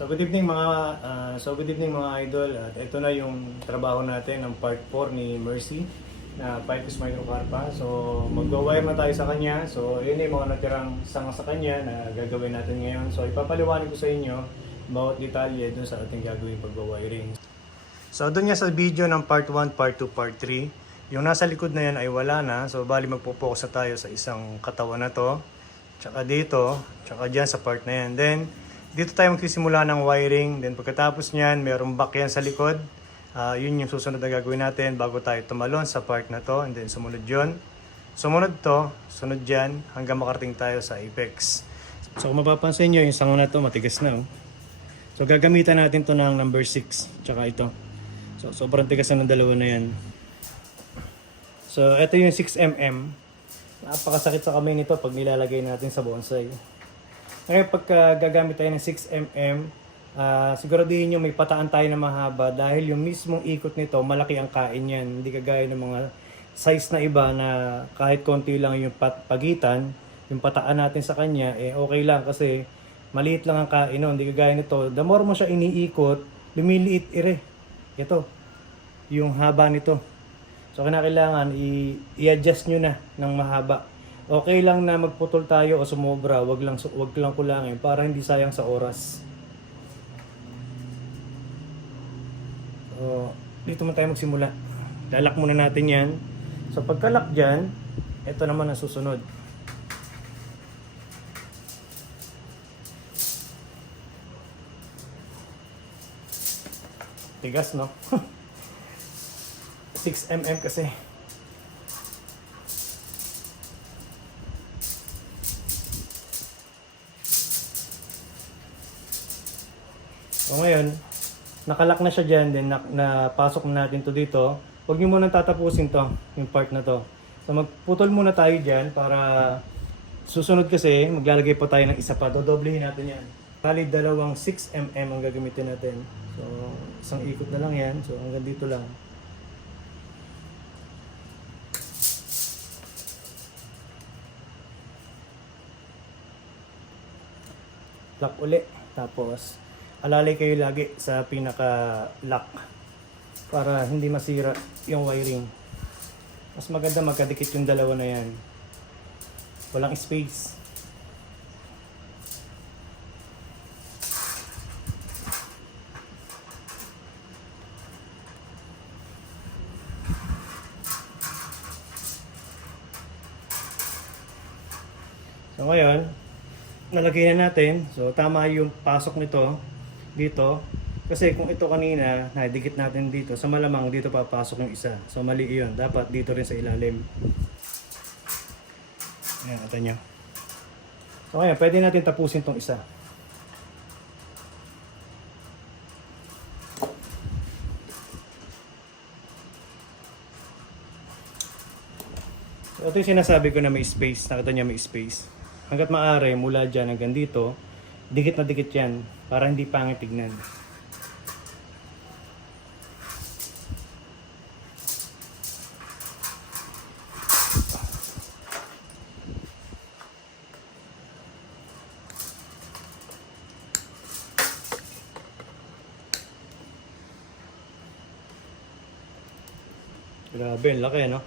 Good evening mga idol. At ito na yung trabaho natin ng part 4 ni Mercy na Pipes Microcarpa. So magwa-wire na tayo sa kanya. So yun yung mga natirang sanga sa kanya na gagawin natin ngayon. So ipapaliwanag ko sa inyo bawat detalye dun sa ating gagawin pagwa-wiring. So doon nga sa video ng part 1, part 2, part 3, yung nasa likod na yan ay wala na. So bali magpo-focus na tayo sa isang katawan na to. Tsaka dito, tsaka dyan sa part na yan. Then dito tayo magsisimula ng wiring. Then pagkatapos niyan, mayroong back yan sa likod. Yun yung susunod na gagawin natin bago tayo tumalon sa part na to. And then sumunod yun. Sumunod to, sunod dyan, hanggang makarating tayo sa apex. So kung mapapansin nyo, yung sanga na to matigas na. Oh. So gagamitan natin to ng number 6. Tsaka ito. So sobrang tigas na ng dalawa na yan. So ito yung 6mm. Napakasakit sa kamay nito pag nilalagay natin sa bonsai. Ngayon pagka gagamit tayo ng 6mm, siguraduhin nyo may pataan tayo na mahaba dahil yung mismong ikot nito malaki ang kain yan. Hindi kagaya ng mga size na iba na kahit konti lang yung pagitan, yung pataan natin sa kanya, okay lang kasi maliit lang ang kain. No? Hindi kagaya nito. The more mo siya iniikot, lumiliit Ito, yung haba nito. So kinakailangan i-adjust nyo na ng mahaba. Okay lang na magputol tayo o sumobra, wag lang kulangin para hindi sayang sa oras. So, dito mo tayo magsimula. Lalak muna natin 'yan. So pagkalak diyan, ito naman ang susunod. Tigas, no? 6mm kasi. So ngayon, nakalak na siya dyan, then napasok na natin to dito. Huwag nyo muna tatapusin to, yung part na to. So magputol muna tayo dyan para susunod kasi maglalagay pa tayo ng isa pa. Dodoblehin natin yan. Bali dalawang 6mm ang gagamitin natin. So isang ikot na lang yan. So hanggang dito lang. Lock uli. Tapos alalay kayo lagi sa pinaka-lock para hindi masira yung wiring. Mas maganda magkadikit yung dalawa na yan. Walang space. So ngayon, nalagay na natin. So tama yung pasok nito dito. Kasi kung ito kanina, nadikit natin dito, sa malamang dito papasok yung isa. So mali yun. Dapat dito rin sa ilalim. Ayan, ata nyo. So ngayon, pwede natin tapusin tong isa. So ito yung sinasabi ko na may space. Nakita niya may space. Hanggat maaari, mula dyan hanggang dito, dikit na dikit yan para hindi pangit tignan. Grabe, ang laki, no?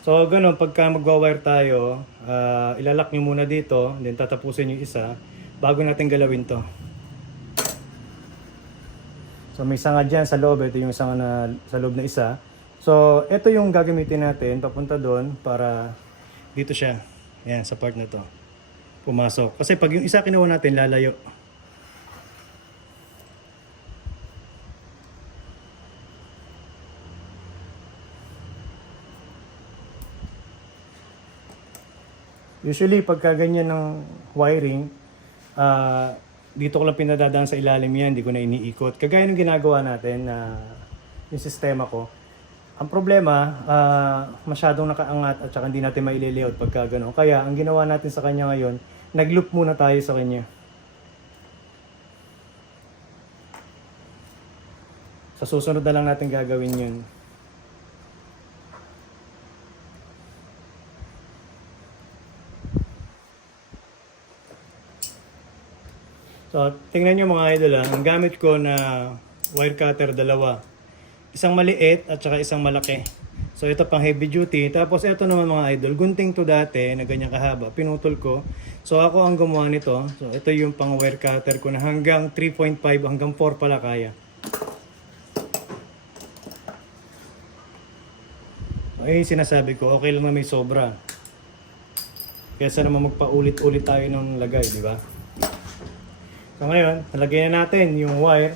So ganun, pagka magwa-wire tayo, ilalak nyo muna dito, then tatapusin yung isa bago natin galawin to. So may sanga dyan sa loob, ito yung sanga na sa loob na isa. So ito yung gagamitin natin papunta doon para dito siya, yan sa part na to, pumasok. Kasi pag yung isa kinuha natin, lalayo. Usually, pagka ganyan ng wiring, dito ko lang pinadadaan sa ilalim yan, hindi ko na iniikot. Kagaya ng ginagawa natin na yung sistema ko. Ang problema, masyadong nakaangat at saka hindi natin maililayout pagka gano'n. Kaya, ang ginawa natin sa kanya ngayon, nag-loop muna tayo sa kanya. Sa susunod na lang natin gagawin yun. So, tingnan nyo mga idol ang gamit ko na wire cutter dalawa. Isang maliit at saka isang malaki. So, ito pang heavy duty. Tapos, ito naman mga idol, gunting to dati na ganyan kahaba. Pinutol ko. So, ako ang gumawa nito. So, ito yung pang wire cutter ko na hanggang 3.5 hanggang 4 pala kaya. Ay, sinasabi ko, okay lang na may sobra. Kaysa naman magpaulit-ulit tayo ng lagay, di ba? So ngayon, nalagay na natin yung wire.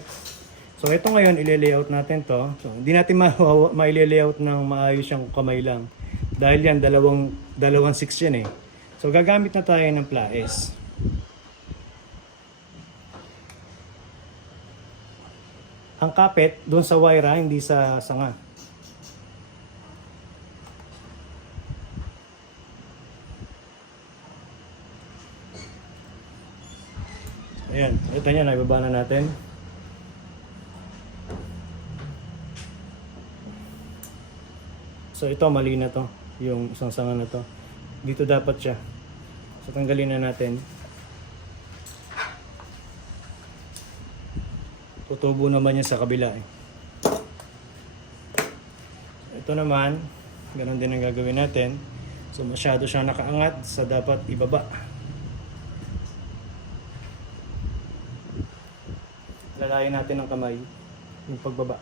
So ito ngayon, ile-layout natin to. So hindi natin ma-layout ng maayos yung kamay lang. Dahil yan, dalawang 6 yan eh. So gagamit na tayo ng pliers. Ang kapit, doon sa wire hindi sa sanga. Ayan, ito niya, naibaba na natin. So ito, mali na to. Yung isang sanga na to. Dito dapat siya. So tanggalin na natin. Tutubo naman yan sa kabila eh. Ito naman, ganun din ang gagawin natin. So masyado siyang nakaangat sa dapat ibaba. Lalayan natin ang kamay, yung pagbaba.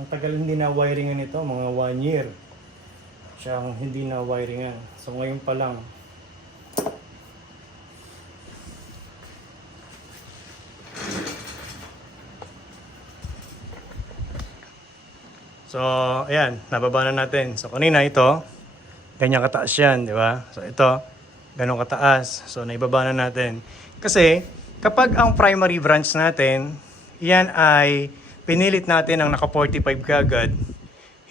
Ang tagal hindi na wiringan nito, mga 1 year. Siyang hindi na wiringan. So ngayon pa lang. So, ayan, nababa na natin. So, kanina ito, ganyan kataas yan, di ba? So, ito, ganun kataas. So, naibaba na natin. Kasi, kapag ang primary branch natin, yan ay pinilit natin ang naka 45 kagad,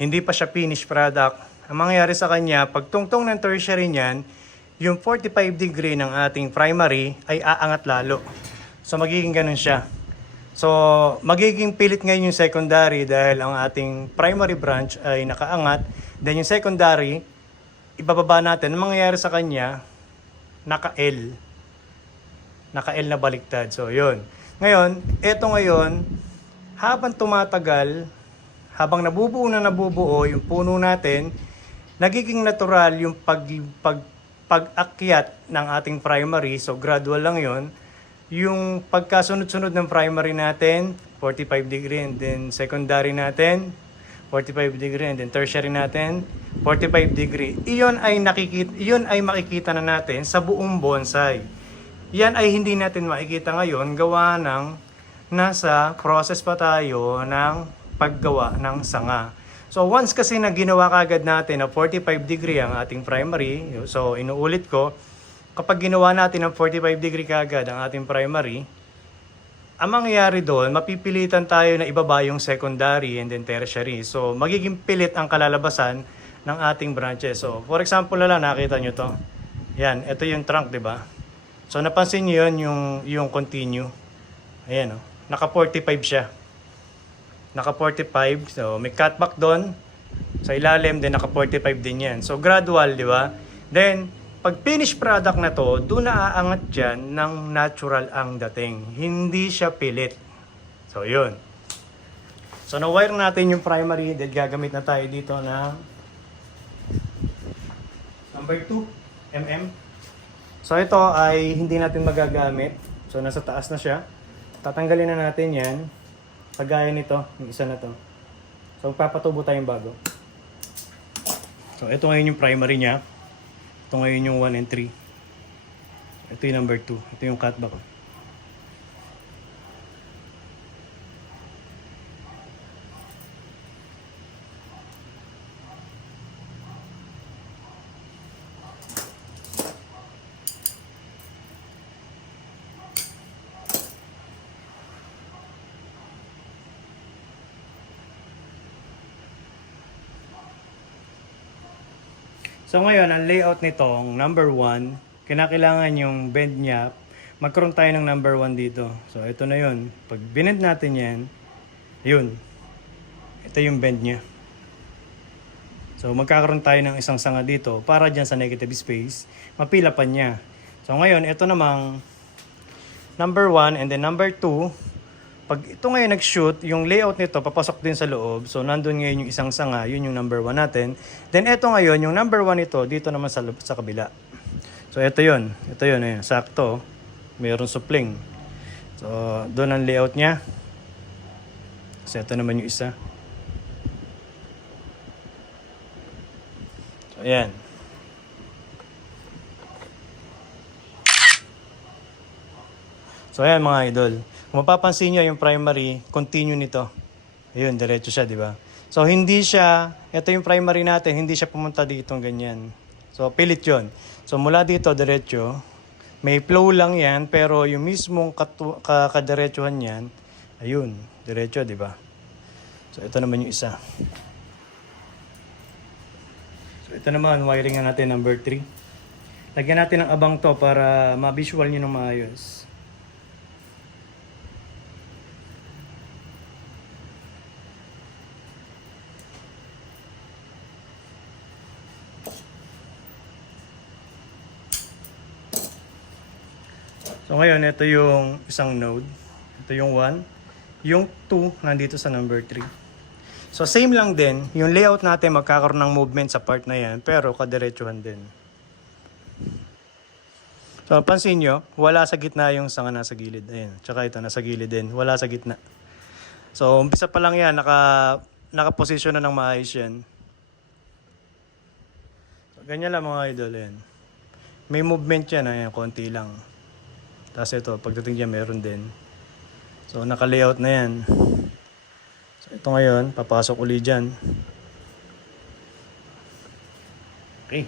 hindi pa siya finished product. Ang mangyayari sa kanya, pag tungtong ng tertiary niyan, yung 45 degree ng ating primary ay aangat lalo. So, magiging ganun siya. So, magiging pilit ngayon yung secondary dahil ang ating primary branch ay nakaangat. Then yung secondary, ibababa natin. Ang mangyayari sa kanya, naka-L. Naka-L na baliktad. So, yun. Ngayon, eto ngayon, habang tumatagal, habang nabubuo yung puno natin, nagiging natural yung pag-akyat ng ating primary. So, gradual lang yun. Yung pagkasunod-sunod ng primary natin, 45 degree, and then secondary natin, 45 degree, and then tertiary natin, 45 degree. Iyon ay makikita na natin sa buong bonsai. Yan ay hindi natin makikita ngayon gawa ng nasa process pa tayo ng paggawa ng sanga. So once kasi na ginawa kagad natin na 45 degree ang ating primary, so inuulit ko, kapag ginawa natin ng 45 degree kagad ang ating primary, ang mangyayari doon, mapipilitan tayo na ibaba yung secondary and then tertiary. So, magiging pilit ang kalalabasan ng ating branches. So, for example na lang, nakita nyo to. Yan, ito yung trunk, di ba? So, napansin nyo yun, yung continue. Ayan, oh. Naka 45 siya. Naka 45. So, may cutback doon. Sa ilalim, then naka 45 din yan. So, gradual, di ba? Then, pag finished product na to, doon na aangat dyan ng natural ang dating. Hindi siya pilit. So, yun. So, na-wire natin yung primary. Then, gagamit na tayo dito na number 2 mm. So, ito ay hindi natin magagamit. So, nasa taas na siya. Tatanggalin na natin yan. Kagaya nito, yung isa na to. So, papatubo tayong bago. So, ito ngayon yung primary niya. Ito ngayon yung 1 and 3. Ito yung number 2. Ito yung cutback. So ngayon, ang layout nitong number 1, kinakailangan yung bend niya magkaroon tayo ng number 1 dito. So ito na yun. Pag binend natin yan, yun. Ito yung bend niya. So magkakaroon tayo ng isang sanga dito para dyan sa negative space, mapila pa niya. So ngayon, ito namang number 1 and then number 2. Pag ito ngayon nag-shoot, yung layout nito papasok din sa loob. So nandun ngayon yung isang sanga, yun yung number 1 natin. Then ito ngayon, yung number 1 ito, dito naman sa kabila. So ito yun, ayun, sakto. Mayroon supling. So doon ang layout niya. So ito naman yung isa. So ayan. So ayan mga idol. Kung mapapansin nyo yung primary, continue nito. Ayun, diretso siya, di ba? So hindi siya, ito yung primary natin, hindi siya pumunta dito ganyan. So pilit yon. So mula dito, diretso. May flow lang yan, pero yung mismong kadiretsuhan yan, ayun, diretso, di ba? So ito naman yung isa. So ito naman, wiring natin number 3. Lagyan natin ng abang to para ma-visual nyo ng maayos. So ngayon, ito yung isang node. Ito yung 1. Yung 2, nandito sa number 3. So same lang din, yung layout natin magkakaroon ng movement sa part na yan, pero kadiretsuhan din. So pansin nyo, wala sa gitna yung sanga nasa gilid. Ayan, tsaka ito nasa gilid din, wala sa gitna. So umpisa pa lang yan, nakaposisyon na ng maayos yan. So, ganyan lang mga idol yan. May movement yan, ayan, konti lang. Tapos ito, pagdating dyan, meron din. So, naka-layout na yan. So, ito ngayon, papasok uli dyan. Okay.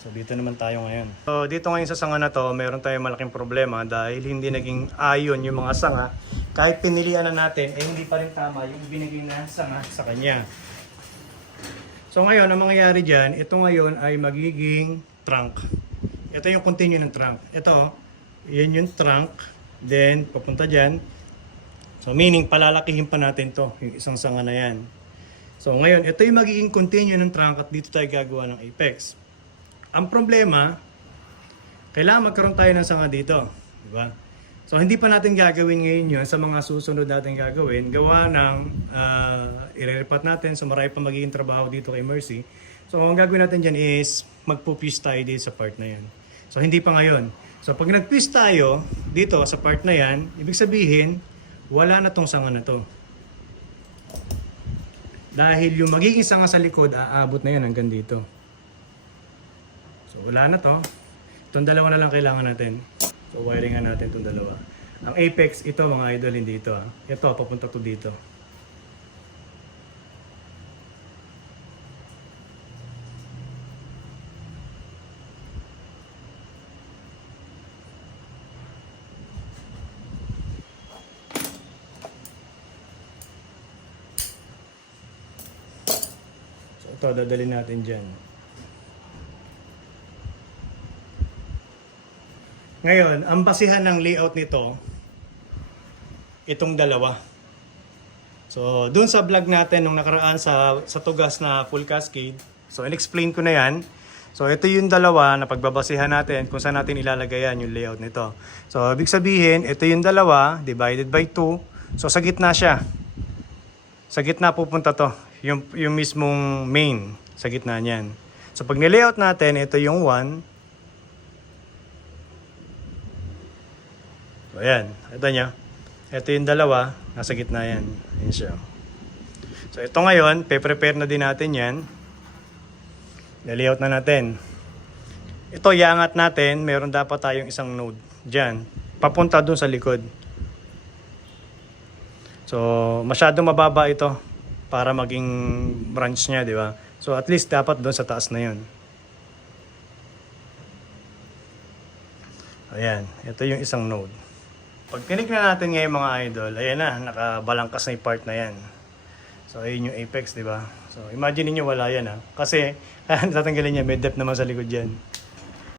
So, dito naman tayo ngayon. So, dito ngayon sa sanga na to, meron tayong malaking problema dahil hindi naging ayon yung mga sanga. Kahit pinilian na natin, eh hindi pa rin tama yung binigay na sanga sa kanya. So, ngayon, ang mangyayari dyan, ito ngayon ay magiging trunk. Ito yung continue ng trunk. Ito, yan yung trunk, then papunta dyan. So meaning palalakihin pa natin to, yung isang sanga na yan. So ngayon, ito yung magiging continue ng trunk at dito tayo gagawa ng apex. Ang problema, kailangan magkaroon tayo ng sanga dito, di ba? So hindi pa natin gagawin ngayon yun sa mga susunod natin gagawin. Gawa ng i-report natin, so marami pa magiging trabaho dito kay Mercy. So ang gagawin natin dyan is magpupis tayo dito sa part na yan. So hindi pa ngayon. So pag nag-twist tayo dito sa part na yan, ibig sabihin, wala na tong sanga na to. Dahil yung magiging sanga sa likod, aabot na yan hanggang dito. So wala na to. Itong dalawa na lang kailangan natin. So wiringan natin itong dalawa. Ang apex, ito mga idol, hindi ito. Ito, papunta to dito. Ito, dadalhin natin dyan. Ngayon, ang basihan ng layout nito, itong dalawa. So, dun sa vlog natin nung nakaraan sa tugas na full cascade, so in-explain ko na yan. So, ito yung dalawa na pagbabasihan natin kung saan natin ilalagay yan yung layout nito. So, ibig sabihin, ito yung dalawa divided by 2. So, sa gitna siya. Sa gitna pupunta to. Yung mismong main sa gitna niyan. So pag nilayout natin, ito yung 1. So ayan, ito nyo. Ito yung dalawa, nasa gitna yan. Ayan siya. So ito ngayon, pe-prepare na din natin yan. Nilayout na natin. Ito, iangat natin, meron dapat tayong isang node dyan. Papunta dun sa likod. So masyadong mababa ito para maging branch niya, di ba? So at least dapat doon sa taas na 'yon. Ayan, ito yung isang node. Pag tinignan natin ngayon mga idol, ayan na, nakabalangkas na yung part na yan. So ayun yung apex, di ba? So imagine niyo wala yan ha. Kasi tatanggalin niya, may depth naman sa likod yan.